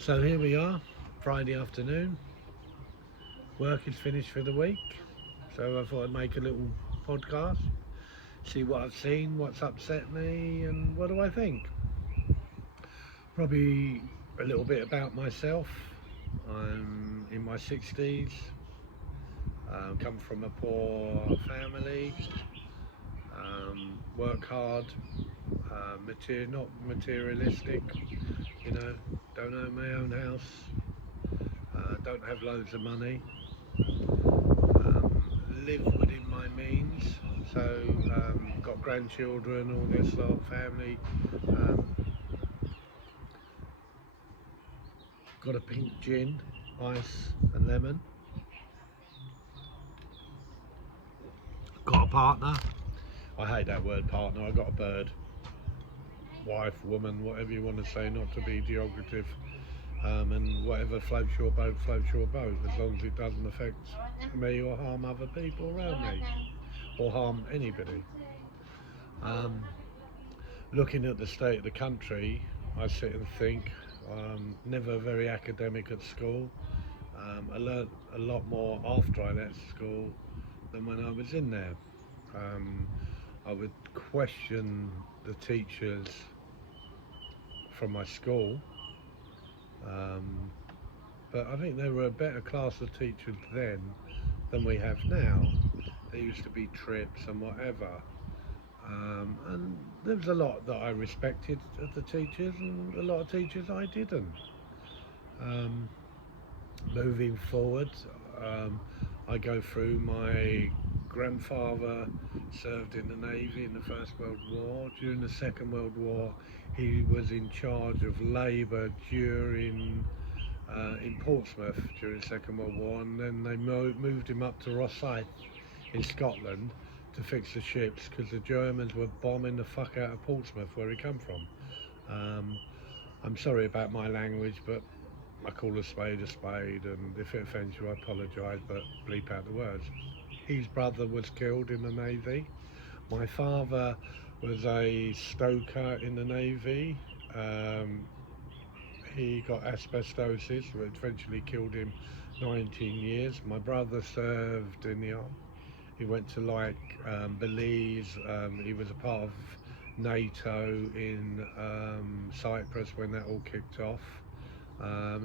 So here we are, Friday afternoon. Work is finished for the week. So I thought I'd make a little podcast, see what I've seen, what's upset me, and what do I think. Probably a little bit about myself. I'm in my 60s, come from a poor family, work hard, not materialistic, you know, don't own my own house, don't have loads of money, live within my means. So, got grandchildren, all this lot, family. Um, got a pink gin, ice and lemon. Got a partner. I hate that word partner. I got a bird, wife, woman, whatever you want to say, not to be derogative. And whatever floats your boat, as long as it doesn't affect me or harm other people around me or harm anybody. Um, Looking at the state of the country, I sit and think, never very academic at school. I learnt a lot more after I left school than when I was in there. Um, I would question the teachers from my school, um, but I think there were a better class of teachers then than we have now. There used to be trips and whatever. And there was a lot that I respected of the teachers, and a lot of teachers I didn't. Um, Moving forward, um, I go through my grandfather served in the Navy in the First World War. During the Second World War, he was in charge of labour during in Portsmouth during the Second World War, and then they moved him up to Rosyth in Scotland to fix the ships because the Germans were bombing the fuck out of Portsmouth where he come from. Um, I'm sorry about my language, but I call a spade, and if it offends you, I apologise, but bleep out the words. His brother was killed in the Navy. My father was a stoker in the Navy. Um, he got asbestosis, which eventually killed him 19 years. My brother served in the army. He went to Belize. He was a part of NATO in Cyprus when that all kicked off.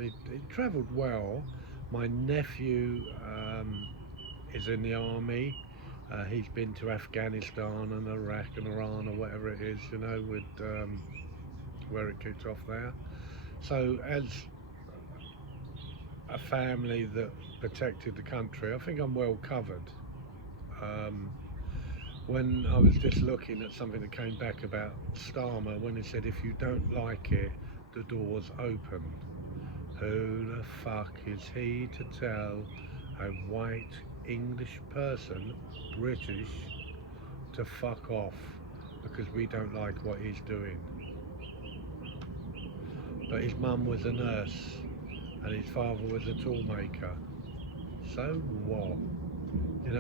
He travelled well. My nephew is in the army. He's been to Afghanistan and Iraq and Iran or whatever it is, with where it kicked off there. So as a family that protected the country, I think I'm well covered. Um, when I was just looking at something that came back about Starmer, when he said, if you don't like it, the door's open. Who the fuck is he to tell a white English person, British, to fuck off because we don't like what he's doing? But his mum was a nurse and his father was a toolmaker. So what?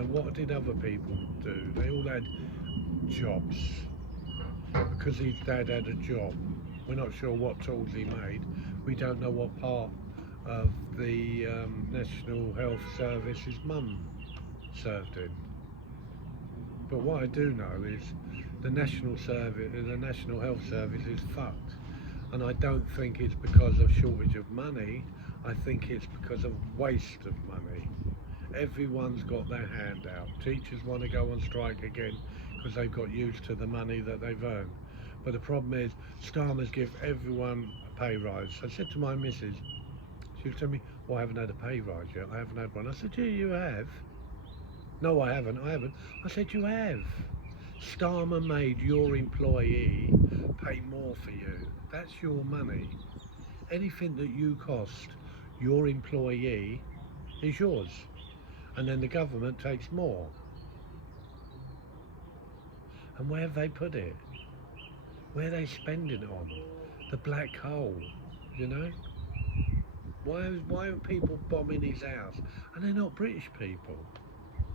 What did other people do? They all had jobs. Because his dad had a job, we're not sure what tools he made. We don't know what part of the National Health Service his mum served in. But what I do know is the National Health Service is fucked. And I don't think it's because of shortage of money. I think it's because of waste of money. Everyone's got their hand out. Teachers want to go on strike again because they've got used to the money that they've earned. But the problem is, Starmer's give everyone a pay rise. I said to my missus, she was telling me, well, I haven't had a pay rise yet. I haven't had one. I said, yeah, you have. No, I haven't. I said, you have. Starmer made your employee pay more for you. That's your money. Anything that you cost your employee is yours. And then the government takes more. And where have they put it? Where are they spending it on? The black hole, you know? Why are people bombing his house? And they're not British people,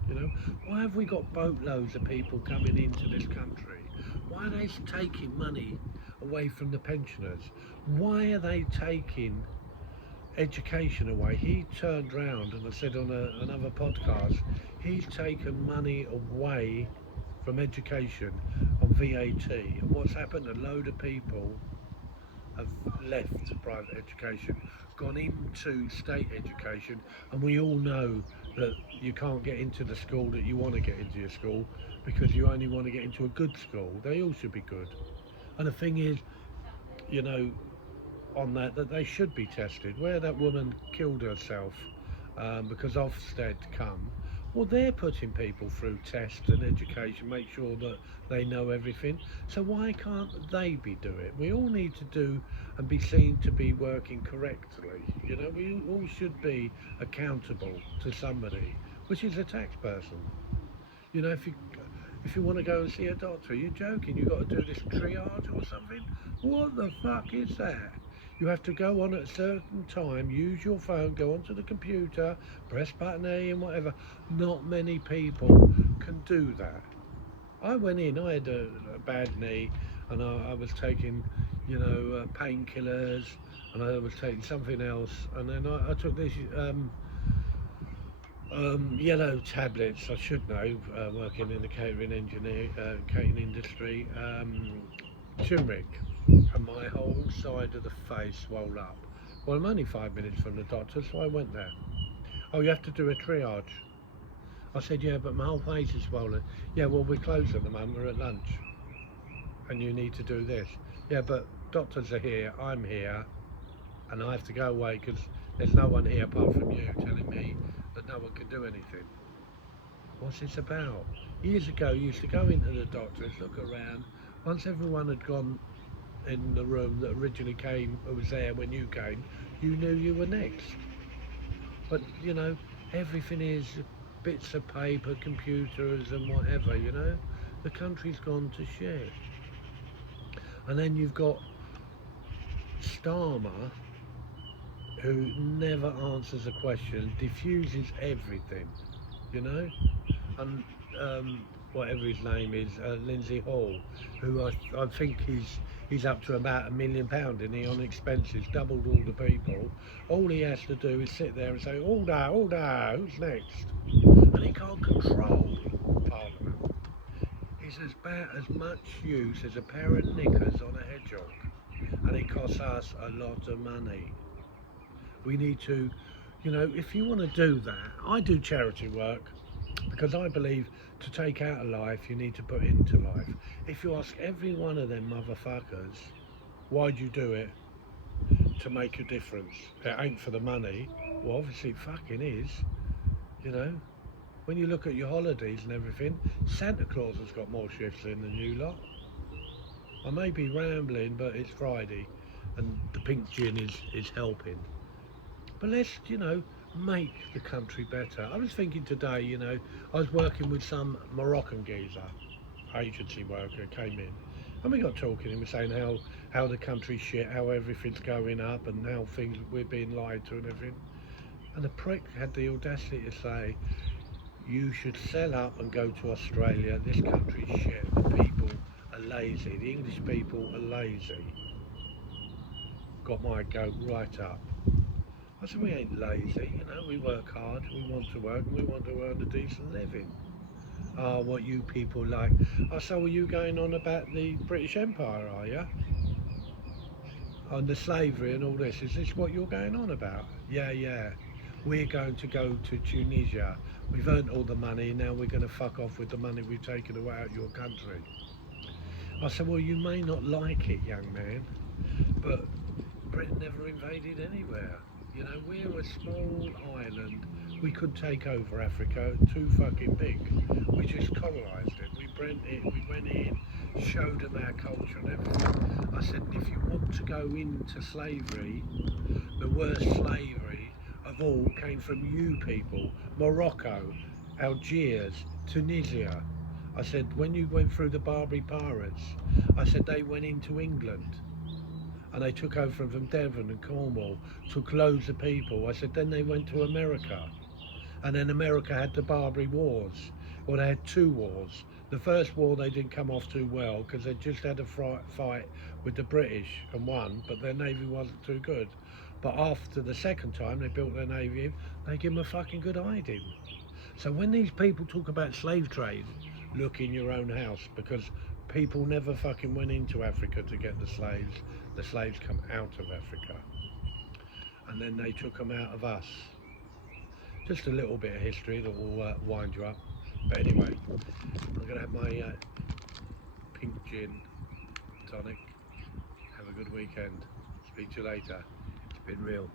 you know? Why have we got boatloads of people coming into this country? Why are they taking money away from the pensioners? Why are they taking education away. He turned round and I said on another podcast, he's taken money away from education on VAT. And what's happened, a load of people have left private education, gone into state education, and we all know that you can't get into the school that you want to get into your school because you only want to get into a good school. They all should be good. And the thing is, you know, on that they should be tested. Where that woman killed herself because Ofsted come, well, they're putting people through tests and education, make sure that they know everything. So why can't they be doing it? We all need to do and be seen to be working correctly. You know, we all should be accountable to somebody, which is a tax person. You know, if you want to go and see a doctor, you're joking. You've got to do this triage or something. What the fuck is that? You have to go on at a certain time, use your phone, go onto the computer, press button A and whatever. Not many people can do that. I went in, I had a bad knee, and I was taking, you know, painkillers, and I was taking something else, and then I took this yellow tablets. I should know, working in the catering industry, turmeric, and my whole side of the face swelled up. Well, I'm only 5 minutes from the doctor, so I went there. Oh, you have to do a triage. I said, yeah, but my whole face is swollen. Yeah, well, we're closed at the moment, we're at lunch, and you need to do this. Yeah, but doctors are here, I'm here, and I have to go away because there's no one here apart from you telling me that no one can do anything. What's this about? Years ago, you used to go into the doctors, look around. Once everyone had gone in the room that originally came, who was there when you came, you knew you were next. But, you know, everything is bits of paper, computers and whatever, you know. The country's gone to shit. And then you've got Starmer, who never answers a question, diffuses everything, you know. And whatever his name is, Lindsay Hall, who I think he's up to about £1 million, isn't he, on expenses, doubled all the people. All he has to do is sit there and say, order, who's next? And he can't control Parliament. He's about as much use as a pair of knickers on a hedgehog, and it costs us a lot of money. We need to, you know, if you want to do that, I do charity work because I believe to take out a life, you need to put into life. If you ask every one of them motherfuckers, why'd you do it? To make a difference. It ain't for the money. Well, obviously it fucking is, you know. When you look at your holidays and everything, Santa Claus has got more shifts in than you lot. I may be rambling, but it's Friday and the pink gin is helping. But let's, you know, make the country better. I was thinking today, you know, I was working with some Moroccan geezer, agency worker, came in, and we got talking, and we're saying how the country's shit, how everything's going up, and how things we're being lied to and everything. And the prick had the audacity to say, you should sell up and go to Australia. This country's shit. The people are lazy. The English people are lazy. Got my goat right up. I said, we ain't lazy, you know, we work hard, we want to work, and we want to earn a decent living. Ah, what you people like. I said, well, you going on about the British Empire, are you? On the slavery and all this, is this what you're going on about? Yeah. We're going to go to Tunisia. We've earned all the money, now we're going to fuck off with the money we've taken away out of your country. I said, well, you may not like it, young man, but Britain never invaded anywhere. You know, we're a small island. We could take over Africa, too fucking big. We just colonised it. We went in, showed them our culture and everything. I said, if you want to go into slavery, the worst slavery of all came from you people. Morocco, Algiers, Tunisia. I said, when you went through the Barbary pirates, I said they went into England. And they took over from Devon and Cornwall, took loads of people. I said, then they went to America. And then America had the Barbary Wars. Well, they had two wars. The first war they didn't come off too well because they just had a fight with the British and won, but their navy wasn't too good. But after the second time they built their navy, they give them a fucking good hiding. So when these people talk about slave trade, look in your own house, because people never fucking went into Africa to get the slaves. The slaves come out of Africa, and then they took them out of us. Just a little bit of history that will wind you up. But anyway, I'm going to have my pink gin tonic. Have a good weekend. Speak to you later. It's been real.